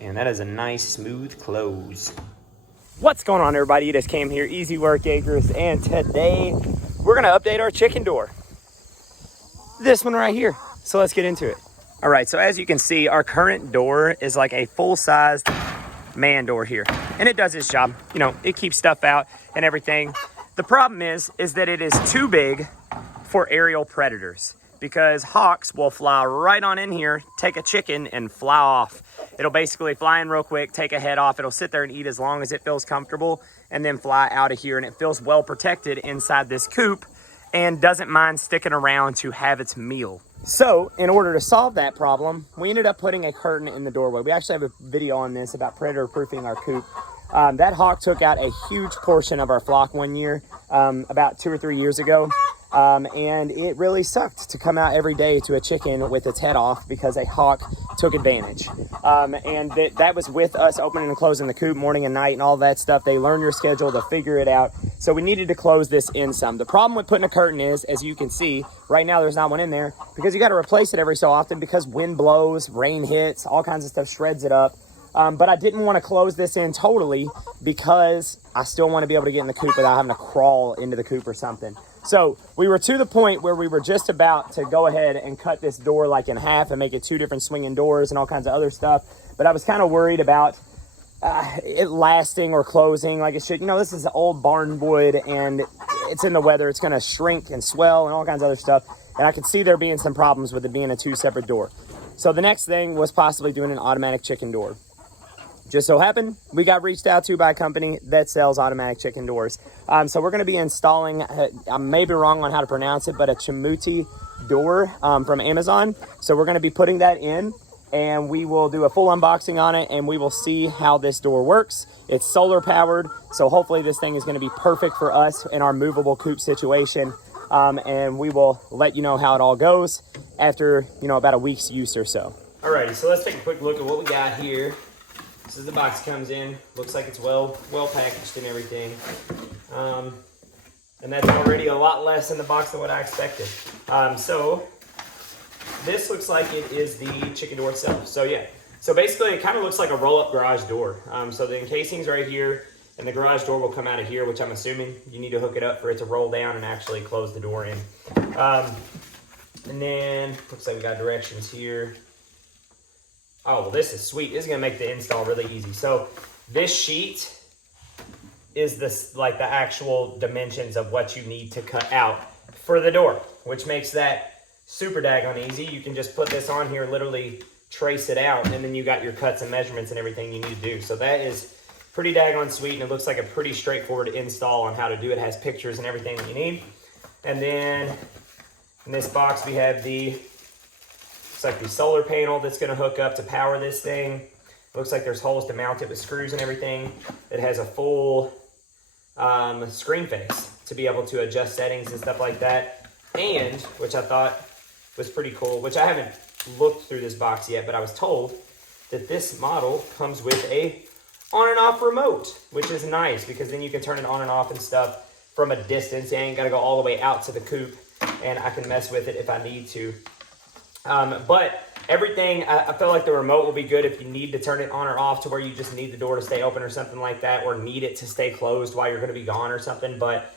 And that is a nice smooth close. What's going on, everybody? It is Cam here, Easy Work Acres, and today we're gonna update our chicken door. This one right here. So let's get into it. All right, so as you can see, our current door is like a full-sized man door here, and it does its job. You know, it keeps stuff out and everything. The problem is that it is too big for aerial predators, because hawks will fly right on in here, take a chicken, and fly off. It'll basically fly in real quick, take a head off. It'll sit there and eat as long as it feels comfortable, and then fly out of here. And it feels well protected inside this coop and doesn't mind sticking around to have its meal. So in order to solve that problem, we ended up putting a curtain in the doorway. We actually have a video on this about predator proofing our coop. That hawk took out a huge portion of our flock one year, about 2 or 3 years ago. And it really sucked to come out every day to a chicken with its head off because a hawk took advantage. And that was with us opening and closing the coop morning and night and all that stuff. They learn your schedule, to figure it out. So we needed to close this in some. The problem with putting a curtain is, as you can see, right now there's not one in there because you got to replace it every so often because wind blows, rain hits, all kinds of stuff shreds it up. But I didn't want to close this in totally because I still want to be able to get in the coop without having to crawl into the coop or something. So we were to the point where we were just about to go ahead and cut this door like in half and make it 2 different swinging doors and all kinds of other stuff. But I was kind of worried about it lasting or closing like it should. You know, this is old barn wood and it's in the weather. It's going to shrink and swell and all kinds of other stuff. And I could see there being some problems with it being a 2 separate door. So the next thing was possibly doing an automatic chicken door. Just so happened, we got reached out to by a company that sells automatic chicken doors. So we're going to be installing, I may be wrong on how to pronounce it, but a CHAMUTY door from Amazon. So we're going to be putting that in, and we will do a full unboxing on it, and we will see how this door works. It's solar powered, so hopefully this thing is going to be perfect for us in our movable coop situation. And we will let you know how it all goes after, you know, about a week's use or so. Alrighty, so let's take a quick look at what we got here. This is the box comes in. Looks like it's well packaged and everything. And that's already a lot less in the box than what I expected. So this looks like it is the chicken door itself. So yeah, so basically it kind of looks like a roll-up garage door. So the encasing's right here, and the garage door will come out of here, which I'm assuming you need to hook it up for it to roll down and actually close the door in. And then looks like we got directions here. Oh, well, this is sweet. This is going to make the install really easy. So this sheet is this like the actual dimensions of what you need to cut out for the door, which makes that super daggone easy. You can just put this on here, literally trace it out, and then you got your cuts and measurements and everything you need to do. So that is pretty daggone sweet, and it looks like a pretty straightforward install on how to do it. It has pictures and everything that you need. And then in this box we have it's like the solar panel that's going to hook up to power this thing. It looks like there's holes to mount it with screws and everything. It has a full screen face to be able to adjust settings and stuff like that. And, which I thought was pretty cool, which I haven't looked through this box yet, but I was told that this model comes with a on and off remote, which is nice because then you can turn it on and off and stuff from a distance. You ain't got to go all the way out to the coop, and I can mess with it if I need to. But everything, I feel like the remote will be good if you need to turn it on or off to where you just need the door to stay open or something like that, or need it to stay closed while you're going to be gone or something. But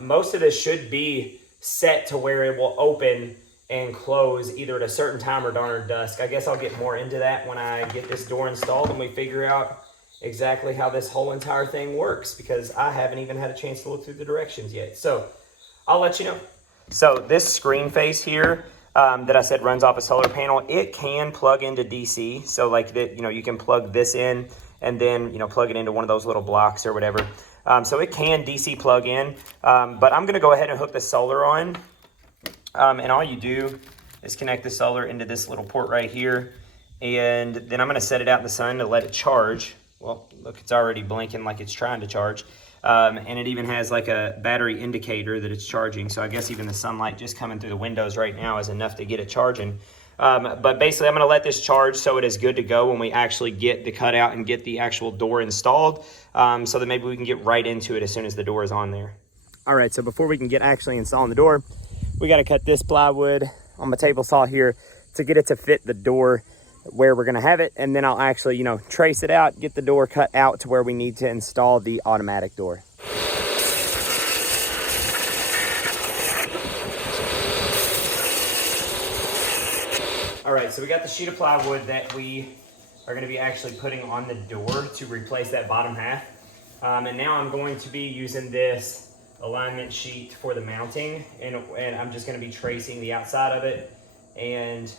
most of this should be set to where it will open and close either at a certain time or darn dusk. I guess I'll get more into that when I get this door installed and we figure out exactly how this whole entire thing works, because I haven't even had a chance to look through the directions yet. So I'll let you know. So this screen face here, that I said runs off a solar panel, it can plug into DC. So like that, you know, you can plug this in and then, you know, plug it into one of those little blocks or whatever. So it can DC plug in, but I'm going to go ahead and hook the solar on. And all you do is connect the solar into this little port right here. And then I'm going to set it out in the sun to let it charge. Well, look, it's already blinking like it's trying to charge. And it even has like a battery indicator that it's charging. So I guess even the sunlight just coming through the windows right now is enough to get it charging. But basically I'm going to let this charge so it is good to go when we actually get the cutout and get the actual door installed, so that maybe we can get right into it as soon as the door is on there. All right, so before we can get actually installing the door, we got to cut this plywood on my table saw here to get it to fit the door. where we're gonna have it, and then I'll actually, you know, trace it out, get the door cut out to where we need to install the automatic door. All right, so we got the sheet of plywood that we are gonna be actually putting on the door to replace that bottom half. And now I'm going to be using this alignment sheet for the mounting, and I'm just gonna be tracing the outside of it and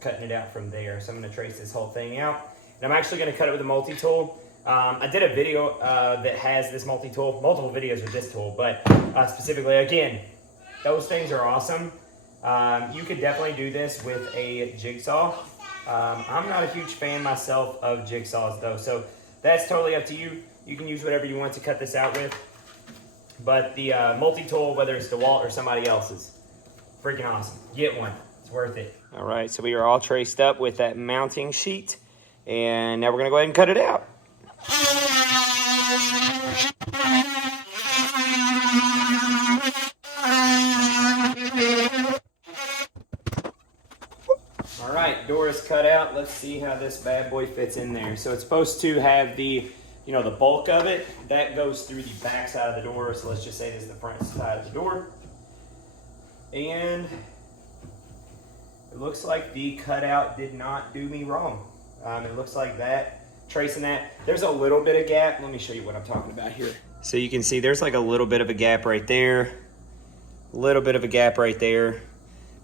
cutting it out from there. So I'm gonna trace this whole thing out. And I'm actually gonna cut it with a multi-tool. I did a video that has this multi-tool, multiple videos with this tool, but specifically, again, those things are awesome. You could definitely do this with a jigsaw. I'm not a huge fan myself of jigsaws though, so that's totally up to you. You can use whatever you want to cut this out with. But the multi-tool, whether it's DeWalt or somebody else's, freaking awesome. Get one, it's worth it. All right, so we are all traced up with that mounting sheet, and now we're gonna go ahead and cut it out. All right, door is cut out. Let's see how this bad boy fits in there. So it's supposed to have the, you know, the bulk of it that goes through the back side of the door. So let's just say this is the front side of the door. And it looks like the cutout did not do me wrong. It looks like that, tracing that, there's a little bit of gap. Let me show you what I'm talking about here. So you can see there's like a little bit of a gap right there, a little bit of a gap right there,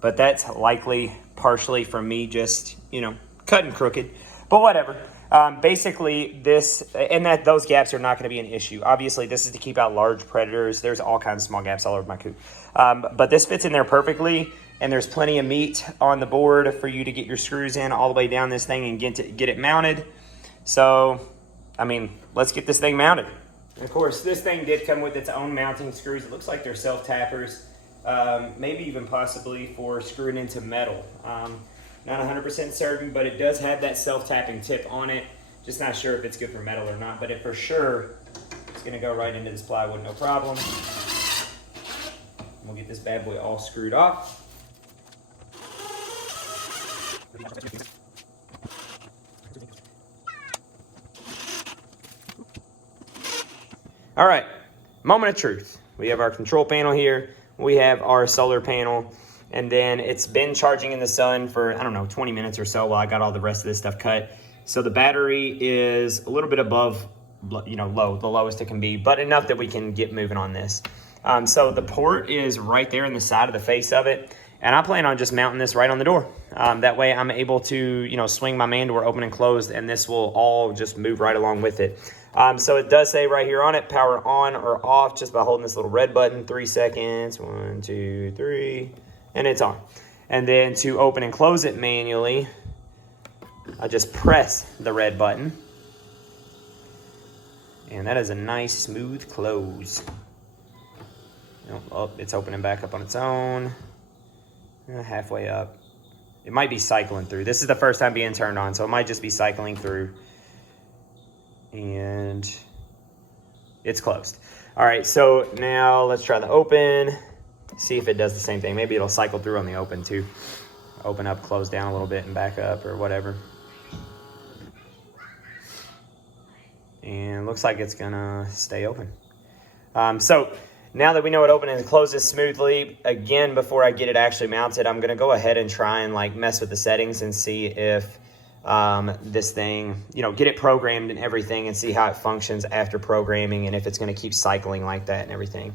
but that's likely partially from me just, you know, cutting crooked, but whatever. Basically this, and that those gaps are not going to be an issue. Obviously this is to keep out large predators. There's all kinds of small gaps all over my coop. But this fits in there perfectly, and there's plenty of meat on the board for you to get your screws in all the way down this thing and get it mounted. So, I mean, let's get this thing mounted. And of course, this thing did come with its own mounting screws. It looks like they're self-tappers, maybe even possibly for screwing into metal. Not 100% certain, but it does have that self-tapping tip on it. Just not sure if it's good for metal or not, but it for sure is gonna go right into this plywood, no problem. We'll get this bad boy all screwed off. All right, moment of truth. We have our control panel here. We have our solar panel, and then it's been charging in the sun for, I don't know, 20 minutes or so while I got all the rest of this stuff cut. So the battery is a little bit above, you know, low, the lowest it can be, but enough that we can get moving on this. So the port is right there in the side of the face of it, and I plan on just mounting this right on the door. That way I'm able to, you know, swing my man door open and closed, and this will all just move right along with it. So it does say right here on it, power on or off, just by holding this little red button, 3 seconds, 1, 2, 3, and it's on. And then to open and close it manually, I just press the red button, and that is a nice smooth close. Oh, it's opening back up on its own. Halfway up. It might be cycling through. This is the first time being turned on, so it might just be cycling through. And it's closed. All right, so now let's try the open. See if it does the same thing. Maybe it'll cycle through on the open too. Open up, close down a little bit, and back up or whatever. And looks like it's gonna stay open. So now that we know it opens and closes smoothly, again, before I get it actually mounted, I'm gonna go ahead and try and like mess with the settings and see if this thing, you know, get it programmed and everything, and see how it functions after programming, and if it's gonna keep cycling like that and everything.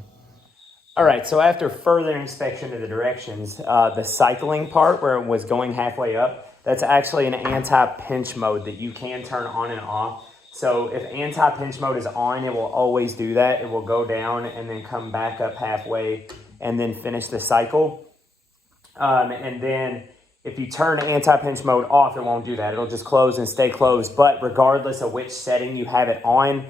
All right, so after further inspection of the directions, the cycling part where it was going halfway up, that's actually an anti-pinch mode that you can turn on and off. So if anti-pinch mode is on, it will always do that. It will go down and then come back up halfway and then finish the cycle. And then if you turn anti-pinch mode off, it won't do that. It'll just close and stay closed. But regardless of which setting you have it on,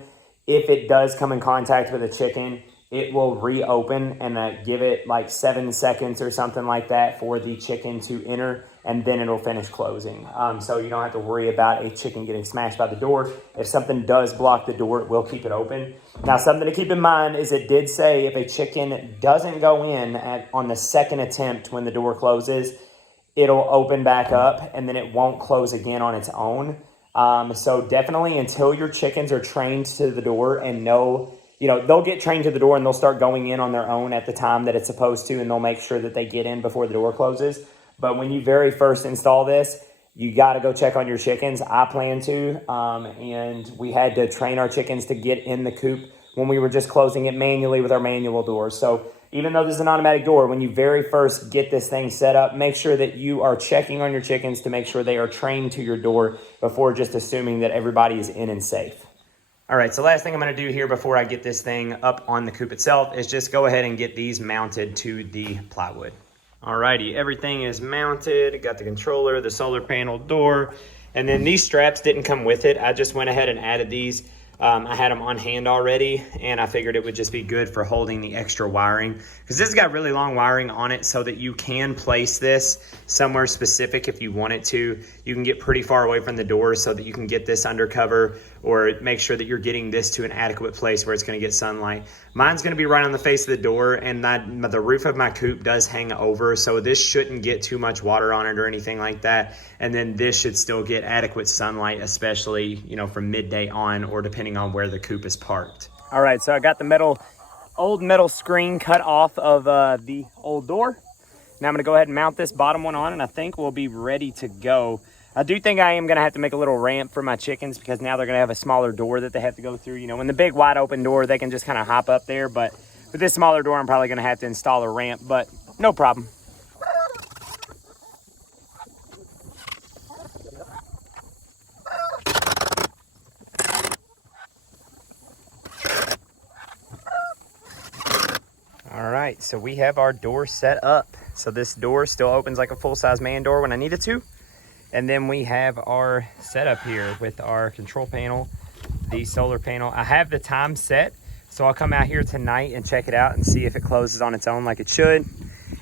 if it does come in contact with a chicken, it will reopen and give it like 7 seconds or something like that for the chicken to enter, and then it'll finish closing. So you don't have to worry about a chicken getting smashed by the door. If something does block the door, it will keep it open. Now, something to keep in mind is it did say if a chicken doesn't go in on the second attempt when the door closes, it'll open back up and then it won't close again on its own. So definitely until your chickens are trained to the door and know, you know, they'll get trained to the door and they'll start going in on their own at the time that it's supposed to, and they'll make sure that they get in before the door closes. But when you very first install this, you got to go check on your chickens. I plan to, and we had to train our chickens to get in the coop when we were just closing it manually with our manual doors. So even though this is an automatic door, when you very first get this thing set up, make sure that you are checking on your chickens to make sure they are trained to your door before just assuming that everybody is in and safe. All right, so last thing I'm gonna do here before I get this thing up on the coop itself is just go ahead and get these mounted to the plywood. Alrighty, everything is mounted. Got the controller, the solar panel, door, and then these straps didn't come with it. I just went ahead and added these. I had them on hand already, and I figured it would just be good for holding the extra wiring, because this has got really long wiring on it so that you can place this somewhere specific if you wanted to. You can get pretty far away from the door so that you can get this under cover, or make sure that you're getting this to an adequate place where it's going to get sunlight. Mine's going to be right on the face of the door, and the roof of my coop does hang over, so this shouldn't get too much water on it or anything like that. And then this should still get adequate sunlight, especially, you know, from midday on, or depending on where the coop is parked. All right, so I got the old metal screen cut off of the old door. Now I'm going to go ahead and mount this bottom one on, and I think we'll be ready to go. I do think I am going to have to make a little ramp for my chickens, because now they're going to have a smaller door that they have to go through. You know, when the big wide open door, they can just kind of hop up there. But with this smaller door, I'm probably going to have to install a ramp, but no problem. All right, so we have our door set up. So this door still opens like a full-size man door when I need it to. And then we have our setup here with our control panel, the solar panel. I have the time set, so I'll come out here tonight and check it out and see if it closes on its own like it should.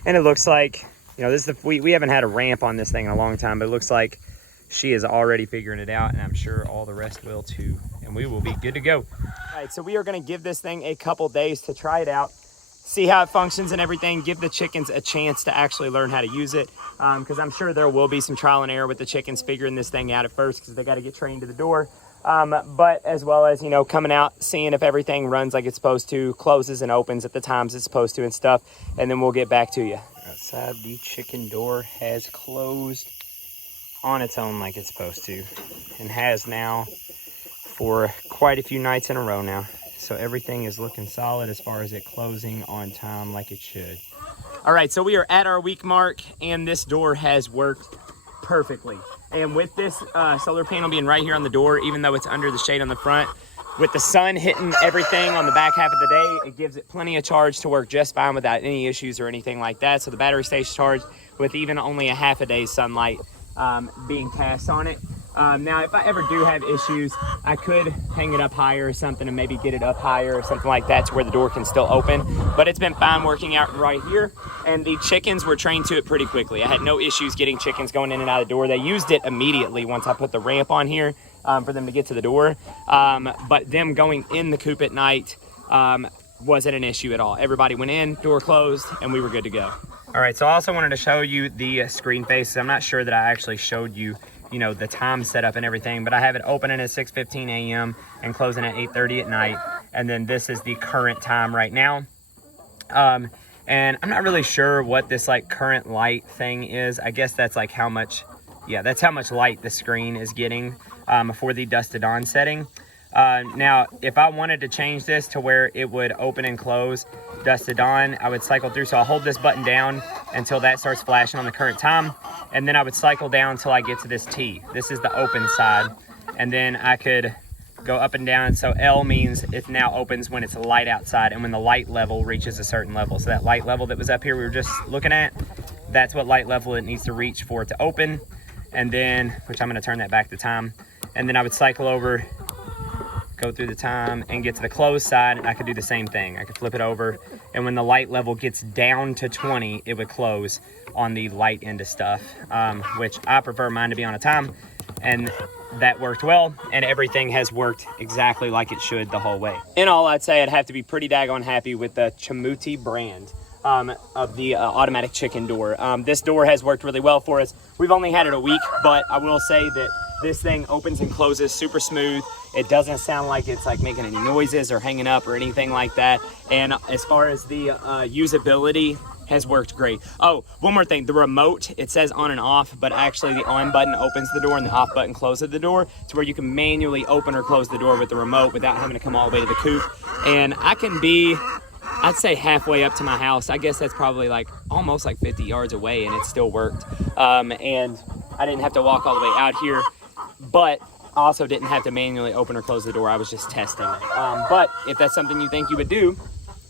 And it looks like, you know, this is we haven't had a ramp on this thing in a long time, but it looks like she is already figuring it out, and I'm sure all the rest will too. And we will be good to go. All right, so we are gonna give this thing a couple days to try it out, see how it functions and everything, give the chickens a chance to actually learn how to use it, because I'm sure there will be some trial and error with the chickens figuring this thing out at first, because they got to get trained to the door, but as well as, you know, coming out, seeing if everything runs like it's supposed to, closes and opens at the times it's supposed to and stuff, and then we'll get back to you. Outside, the chicken door has closed on its own like it's supposed to, and has now for quite a few nights in a row now. So everything is looking solid as far as it closing on time like it should. All right, so we are at our week mark, and this door has worked perfectly. And with this solar panel being right here on the door, even though it's under the shade on the front, with the sun hitting everything on the back half of the day, it gives it plenty of charge to work just fine without any issues or anything like that. So the battery stays charged with even only a half a day's sunlight being cast on it. Now, if I ever do have issues, I could hang it up higher or something and maybe get it up higher or something like that to where the door can still open. But it's been fine working out right here. And the chickens were trained to it pretty quickly. I had no issues getting chickens going in and out of the door. They used it immediately once I put the ramp on here for them to get to the door. But them going in the coop at night wasn't an issue at all. Everybody went in, door closed, and we were good to go. All right, so I also wanted to show you the screen faces. I'm not sure that I actually showed you, you know, the time setup and everything, but I have it opening at 6:15 a.m. and closing at 8:30 at night. And then this is the current time right now. And I'm not really sure what this like current light thing is. I guess that's like how much, yeah, that's how much light the screen is getting for the dusk to dawn setting. Now, if I wanted to change this to where it would open and close dusk to dawn, I would cycle through. So I'll hold this button down until that starts flashing on the current time. And then I would cycle down until I get to this T. This is the open side. And then I could go up and down. So L means it now opens when it's light outside and when the light level reaches a certain level. So that light level that was up here we were just looking at, that's what light level it needs to reach for it to open. And then, which I'm gonna turn that back to time. And then I would cycle over, go through the time and get to the close side, and I could do the same thing. I could flip it over, and when the light level gets down to 20, it would close on the light end of stuff, which I prefer mine to be on a time, and that worked well, and everything has worked exactly like it should the whole way. In all, I'd say I'd have to be pretty daggone happy with the CHAMUTY brand. of the automatic chicken door. This door has worked really well for us. We've only had it a week, but I will say that this thing opens and closes super smooth. It doesn't sound like it's like making any noises or hanging up or anything like that. And as far as the usability, has worked great. Oh, one more thing, the remote, it says on and off, but actually the on button opens the door and the off button closes the door to where you can manually open or close the door with the remote without having to come all the way to the coop. And I can be, I'd say halfway up to my house. I guess that's probably like almost like 50 yards away, and it still worked. And I didn't have to walk all the way out here, but I also didn't have to manually open or close the door. I was just testing it. But if that's something you think you would do,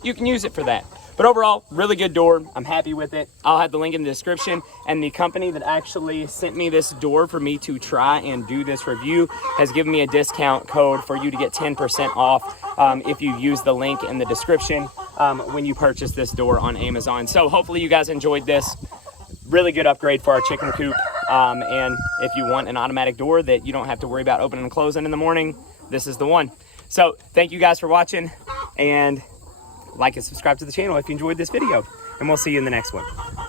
you can use it for that. But overall, really good door. I'm happy with it. I'll have the link in the description. And the company that actually sent me this door for me to try and do this review has given me a discount code for you to get 10% off if you use the link in the description when you purchase this door on Amazon. So hopefully you guys enjoyed this. Really good upgrade for our chicken coop. And if you want an automatic door that you don't have to worry about opening and closing in the morning, this is the one. So thank you guys for watching, and like and subscribe to the channel if you enjoyed this video, and we'll see you in the next one.